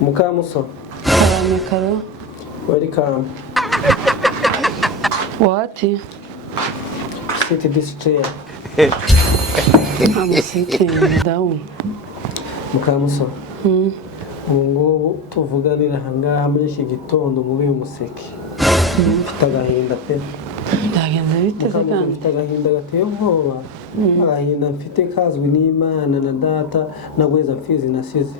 Mukamuso. Karo. Welcome. What? Sit this chair. I'm sitting down. Mukamuso. Ubu ngubu tuvuganira ahangaha muri iki gitondo muri uyu museke. Mfite agahinda pe. Ndagenze biteze kandi. Mfite agahinda gateye ubwoba. Agahinda mfite kazwi n'Imana na data na gweza mfizi nasize.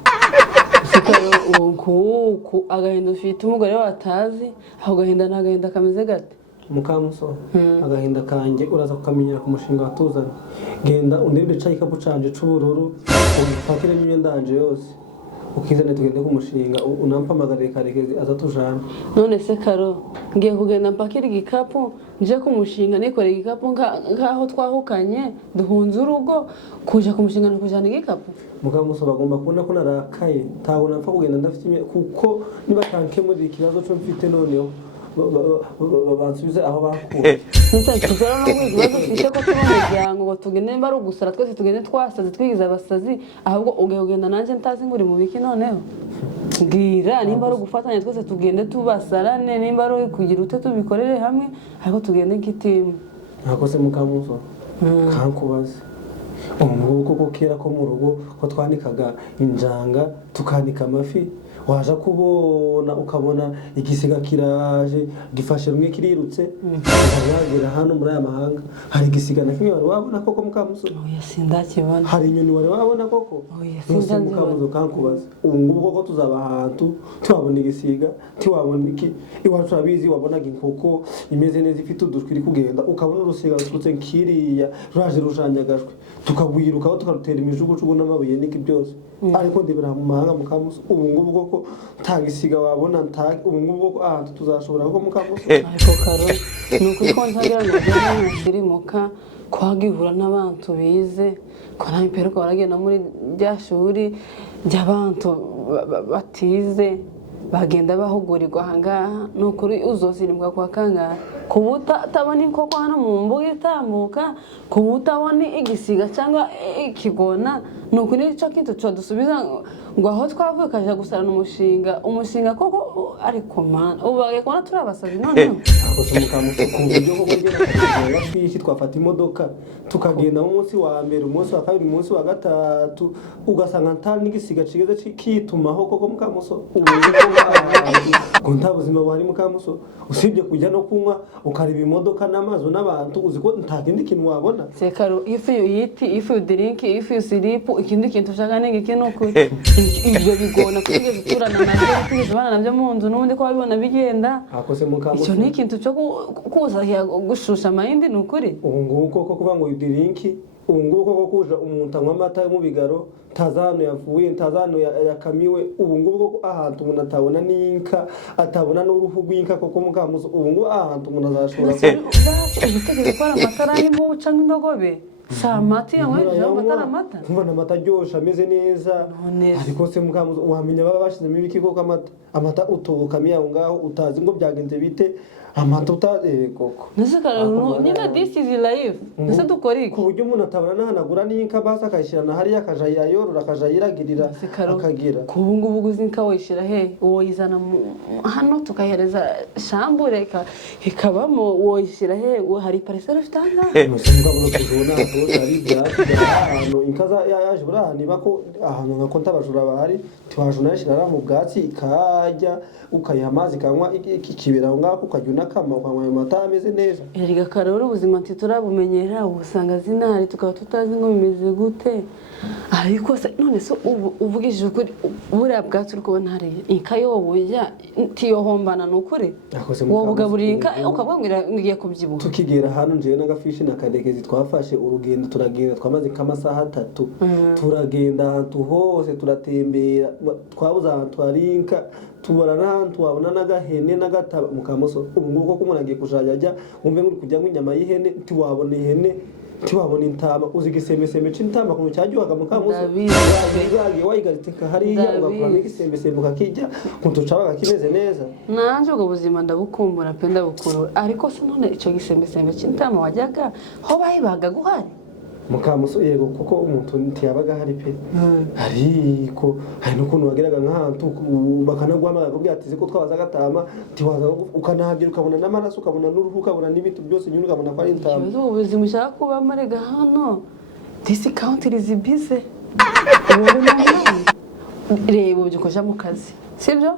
Uku agahinda ufite umugore watazi aho gahinda n'agahinda kameze gate. Mukamuso agahinda kanjye uraza kukamenyera ku mushinga watuzanye. Genda undebire cyayi kabucanje c'ubururu upakire n'imyenda yanje yose. Ukizane tugende ku mushinga unampamagarire Karekezi azatujana. None se Karo ngiye kugenda mpakira igikapu nje ku mushinga nikoreye igikapu nkaho twahukanye duhunze urugo kuja ku mushinga no kujana igikapu. Mukamuso bagomba kubona ko narakaye ntago napfa kugenda ndafite kuko niba tanke muri ikibazo cyo mfite noneho bansubize aho bakuye. Nse tuzara no kwibazo ufite ko turi umuryango ngo tugende mba ari gusara twese tugende twasaze twigiza abasazi ahubwo ugenda nanje ntazi nguri mu biki noneho. Ngira nimba ari gufatanya twese tugende tubasarane nimba ari kugira ute tubikorere hamwe ariko tugende nk'itimu. Nakose Mukamuso kankubaze ubu koko kera ko mu rugo ko twanikaga injanga tukanika amafi waje kubona ukabona igisiga kiraje gifashe rumwe kirirutse ukagera hano muri aya mahanga hari igisiga na kimwe wabona koko Mukamuso oya sindakibona hari inyoni wabona koko oya sinzanze Mukamuso kankubaze ubu koko tuzaba ahantu twabona igisiga tiwabona iki iwacu abizi wabonaga inkoko imeze neza ifite udushwiri kugenda ukabona urusiga ruturutse nkiriya ruraje rujanyagajwe tukabwirukaho tukarutera imijugujugu n'amabuye n'iki byose ariko ndibira mu mahanga Mukamuso ubu ngubu koko tagisiga wabona ubu ngubu koko ahantu tuzashobora ko Mukamuso ariko Karo nuko ko ntagira ngo nashirimuka kwagihura n'abantu bize ko nta impero ko baragenda muri byashuri by'abantu batize bagenda bahugurirwa hangaha nukuri uzosirimbwa kwa kangahe kubuta tabona inkoko hano mu mbuga itambuka kubutabona igisiga cyangwa ikigona nukuri cyo kintu cyo dusubiza ngo aho twavuye kaje gusarana umushinga koko ariko man ubage kona turabasazi none akose Mukamuso ku buryo bwo kugera twiki twafata imodoka tukagenda mu munsi wa mbere umunsi wa kabiri umunsi wa gatatu ugasanga ntari n'igisiga cigeze kitumaho koko Mukamuso ko nta buzima bwari Mukamuso usibye kujya no kunywa ukariba imodoka n'amazu n'abantu uziko nta kindi kintu wabona se Karo if you eat if you drink if you sleep ikindi kintu ushaka nenge kino ko ibyo bigona kugeza turana nabyo kugeza bana nabyo mu nzu n'ubundi ko babibona bigenda akose Mukamuso icyo ni ikintu cyo kuza gushusha mayindi nukuri ubu ngubu koko kuba ngo drink ubu ngubu koko kuja umuntu anywa amata yo mu bigaro tazano yavuye tazano yakamiwe ubu ngubu koko ahantu umuntu atabona n'inka atabona n'uruhu rw'inka koko Mukamuso ubu ngubu ahantu umuntu azashobora ubutegeze ko amatara ni mu canke indogobe samati yamweje amatara amata kumva amata ryosha ameze neza ariko se Mukamuso wamenya baba bashizemo ibiki koko amata utokamiye aho ngaho utazi ngo byagenze bite amata koko nazikara nyina this is life nse dukorike ku buryo umuntu atabona nahanagura n'inka basa akayishirana hariya akaja yayorora akaja yiragirira akagira ku bungu buguzi inka wishira he uwo yizana hano tukahereza shambure ikabamo woyishira he hari parcelle ufitanga musimba buno kujona bose ari byati ahantu inka yaje burani bako ahantu nkako ntabajura bahari twajuna yishira mu bwatsi ikajya ukayiha amazi kanywa ikibera ngaho ukajya unakama ukanywa ayo mata ameze neza eriga Karo ubuzima ntiturabumenyera ubusanga zinari tukaba tutazi ngo bimeze gute ariko se none so uvugije ukuri buriya bwatsi uri kubona hariya inka yobuya tiyohombana nukuri wobugaburira inka ukabwira ngiye kubyibuha tukigera hano njewe n'agafishi na Karekezi twafashe urugendo turagenda twamaze nk'amasaha 3 turagenda ahantu hose turatembera twabuze ahantu hari inka tubona n'ahantu wabona n'agahene n'agataba Mukamuso ubu nguko ko umuntu agiye kujaja ajya umve ngo kujya nk'inyama y'ihene tiwabona ihene tiwabona intama uzigisembe c'intama kuno cyajyoga Mukamuso yagiye wayigarite hariya ugakora n'igisembe ukakijya kuntu cabaga kimeze neza nanje ubwo buzima ndabukumbura pe ndabukuru ariko se none ico gisembe c'intama wajyaga ho bayibaga guhari mukamuso yego kuko umuntu ntiyabaga hari pe ariko hari n'ukuntu wageraga nk'ahantu bakanaguhamagara kubwira ati ko twabaza gatama tiwaza ukanahagira ukabona n'amaraso ukabona n'uruhu ukabona n'ibintu byose nyine ukabona ko ari intama ikibazo ubuzima ushaka kuba marega hano this country is busy reba uburyo ukoja mu kazi sibyo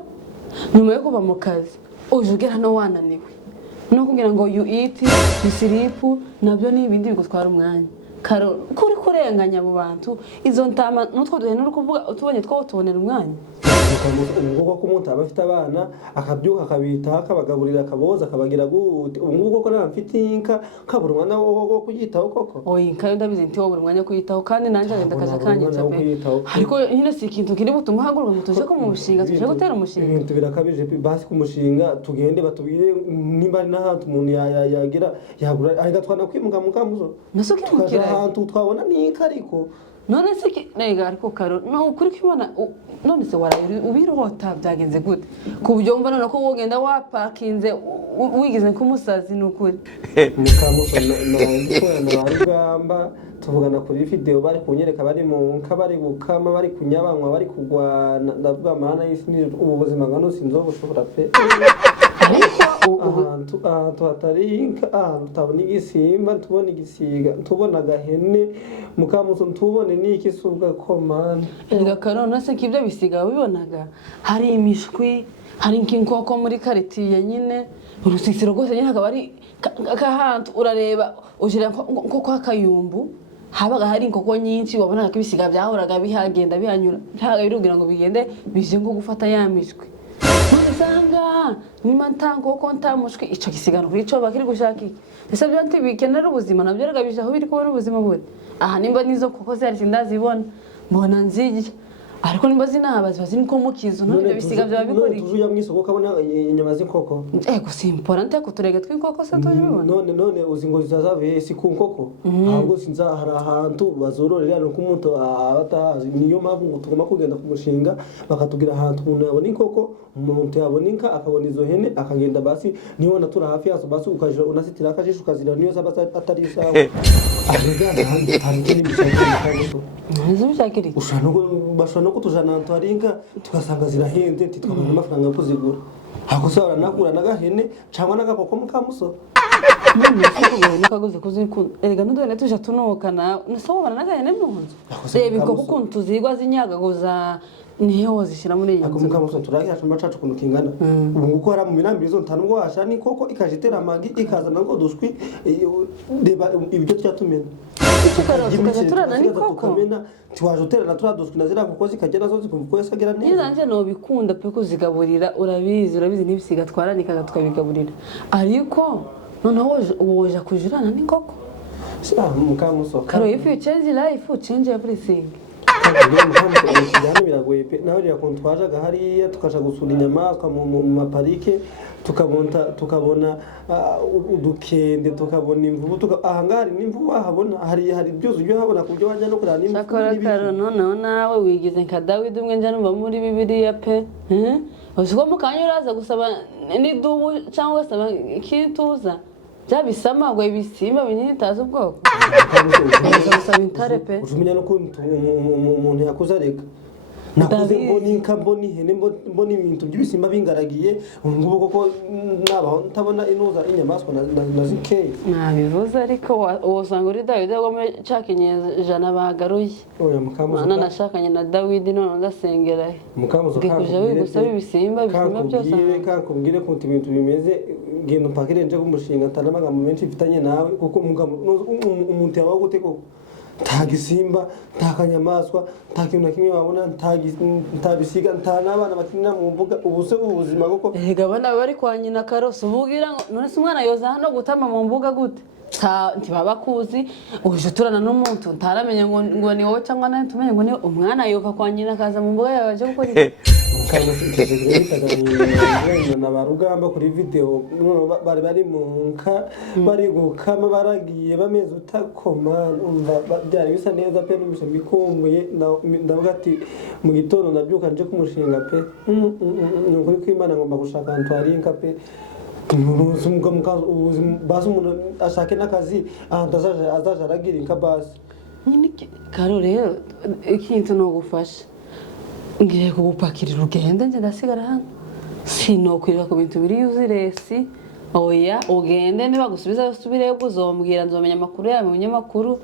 nyuma yo kuva mu kazi uje ugera no wananiwe no kugira ngo you eat you sleep nabyo ni ibindi bigutwara umwanya kuri kurenganya abo bantu izo ntama nutwo duhene uri kuvuga utubonye two tubonera umwanya ubwo ko umuntu aba afite abana akabyuka akabitaho akabagaburira akaboza akabagira gute ubwo ko mfite inka kabura umwana wo kuyitaho koko oya inka ndabizi nti wabura umwanya kuyitaho kandi nanjye agenda akaza kanyica pe ariko nyine si ikintu kiri butuma haguruka ngo tuje ko mu mushinga tuje gutera umushinga ibintu birakabije basi ku mushinga tugende batubwire nimba ari n'ahantu umuntu yagira yagura ariko twanakwimuka mu kamuzo nasukimukira ahantu twabona n'inka ariko none se nega ariko karo no ukuri kwibona none se waraye ubirota byagenze gute ku buryo mva none ko wogenda wapakinze wigize nk'umusazi n'ukuri mukamuso na Rugamba tuvugana kuri video bari kunyereka bari mu nka bari gukama bari kunyabanywa bari kugwana ndavuga amahana y'isi ubu buzima ngano sinzo bushobora pe ahantu hatari inka ahantu tutabona igisimba tubona igisiga tubona agahene mukamuso tubone n'iki subwa komana erega karona se kibyo bisiga bibonaga hari imishwi hari inkoko muri karitiye nyine urusisiro rwose nyine akaba ari kahantu urareba ujira nko kwa Kayumbu habaga hari inkoko nyinshi wabonaga ko ibisiga byahoraga bihagenda bihanyura ntaga birugira ngo bigende bije nko gufata ya mishwi Sanga nima ntango ko ntamushwe ico gisigano kuri ico bakiri gushaka iki ese byo ntibikenera ubuzima nabyo ragabije aho biri ko ubuzima bute aha nimba nizo koko zari sindazibona mbona nzigi ariko nimba zinabaza bazinko mukizo none bisiga bya bikora iki tujuya mwisoko kabona inyama z'inkoko ego si important ko turege twinkoko se tujibona none uzingo zazave si ku nkoko ahubwo sinza hari ahantu bazororera no kumuntu abatazi niyo mpamvu ngo tugomba kugenda ku mushinga bakatugira ahantu umuntu yabona inkoko umuntu yabona inka akabona izo hene akagenda basi niyo natura hafi yaso basi ukaje unasitira akajisho kazira niyo zaba atari sawa ahega handi hari n'ibishaka nzo bishakiri ushano kutujana ahantu hari inka tugasanga zirahenze titwabona amafaranga yo kuzigura hakusabara nakura nagahene cyangwa nagakoko mukamuso nikaguze kuzikunda erega ndone tuje tunokana nasobana nagahene munzu reba ikoko kuntu tuzigwa zinyagagoza niyo wazishira muri iyi nzu mukamuso turagira cyuma cacu kuntu kingana ubu gukora mu minambirizo ntanu washa ni koko ikajitera amagi ikazana ngo dushwi reba ibyo tyatumena tukaza turana ni koko tiwaje uterana turadushwi nazira kuko zikagera zo zikumva ko yasagira neza nizanje no bikunda pe kuzigaburira urabizi n'ibisiga twaranika tukabigaburira ariko noneho woje kujurana ni koko mukamuso karo if you change life you change everything Byano biragoye pe naho rya kontu twajaga hariya tukaja gusura inyamaswa mu maparike tukabona udukende tukabona imvubu ahangari n'imvubu ahabona hari byose byo habona kubyo wajya no kurana n'imvubu shakora karo noneho nawe wigize nka David umwe njya numva muri Bibiliya pe uziko mukanya uraza gusaba n'idubu cyangwa gusaba ikituza byabisama ibisimba binini tazo ubwoko gusaba intare pe ujumenya no kuntu umuntu yakoze areka nakoze mboni inka mboni ihene mboni ibintu by'ibisimba bingaragiye ngubu koko nabaho ntabona inuza inyamaswa nazikeye nabivuze ariko wosanga uri David agome cakenye jana bagaruye oya mukamuzo nashakanye na David none ndasengera mukamuzo gikuja wigusaba ibisimba byose kakubwire kuntu ibintu bimeze ngendo mpakire nje kumushinga tanamagambo menshi mfitanye nawe kuko umuntu yabaho gute koko tagisimba takanyamaswa takintu nakimwe babona tabisiga ntanabana bakinira mu mbuga ubuse ubuzima koko ega bana bari kwa nyina karoso ubugira none se umwana yoza hano gutama mu mbuga gute ntibaba kuzi uje turana n'umuntu ntaramenya ngo ni wowe cyangwa nawe tumenye ngo ni umwana yova kwa nyina kaza mu mbuga yaje gukora na Barugamba kuri video bari mu nka bari gukama baragiye bameze utakoma byari bisa neza pe n'umushe bikumbuye ndavuga ati mu gitondo ndabyuka nje kumushinga pe n'ukuri kw'Imana ngomba gushaka ahantu hari inka pe basi umuntu ashake n'akazi ahantu azaja aragira inka basi nyine karo rero ikintu no gufasha ngiye kugupakirira ugende nje ndasigara hano sinokwirira ku bintu biri useless oya ugende niba gusubiza usubire uzombwira nzomenya amakuru yawe mu nyamakuru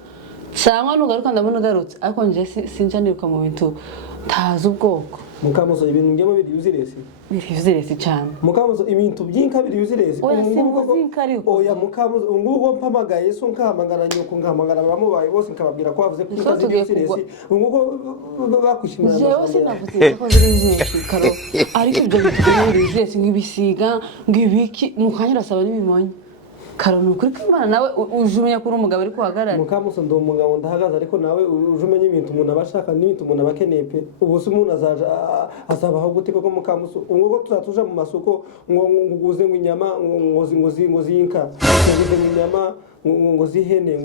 cyangwa nugaruka ndabona ugarutse ariko nje sinjaniruka mu bintu tazi ubwoko mukamuso ibintu ngemo biri useless cyane mukamuso ibintu byinka biri useless oya sinkariko oya mukamuso ngugo mpamagaye so nkamangana nyoko nkamangana bamubaye bose nkababwira ko bavuze ko inkazi biri useless ngugo bakwishimira jewe sinavuze ko biri useless karo ariko ibyo bintu biri useless nk'ibisiga ngibiki mukanyira saba n'ibimonyo karo nukuri kwimana nawe ujumenya kuri umugabo ari kuhagarara mukamuso ndo umugabo ndahagaze ariko nawe ujumenya ibintu umuntu abashaka n'ibintu umuntu abakeneye pe ubu se umuntu azaja asabaho gute koko mukamuso ubwo tuzatuja mu masoko ngo nguguze ngo inyama ngo zinka nguguze ngo inyama ngo zihene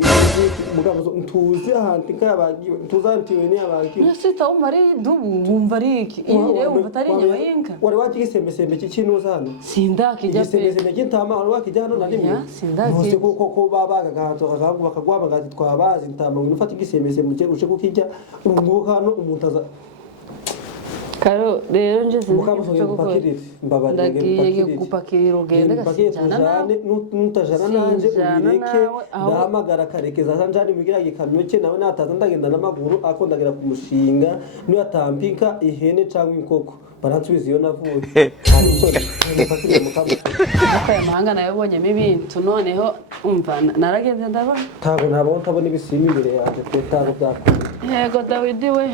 mukamuso ntuzi ahantu kabagiwe ntuzantiwe ni abagiwe nasita umari dubu bumva ariki ire umva atari inyama y'inka wari wakigisembesembe cy'ikintu uzana sindakijya pe igisembesembe cy'intama wari wakijya hano na rimwe sindakijya ko babaga gato bakagwaba gati twabazi intama ngo ufate igisembesembe uje kukijya ngo hano umuntu aza karo rero nje mukamusonye gupakirira ndagiye gupakirira ugende gasijana nawe nutajana nanje ubireke ndahamagara karekeza sanjani mugira gikamyo cye nawe nataza ndagenda n'amaguru ako ndagira ku mushinga niyo atampika ihene cyangwa inkoko baransubiza iyo navuye amusore mupakirire mukamusonye aya mahanga nayabonyemo ibintu noneho umva naragenze ndabona ntabwo ntabona ibisimba imbere yanjye ntabwo byakora yego Dawidi we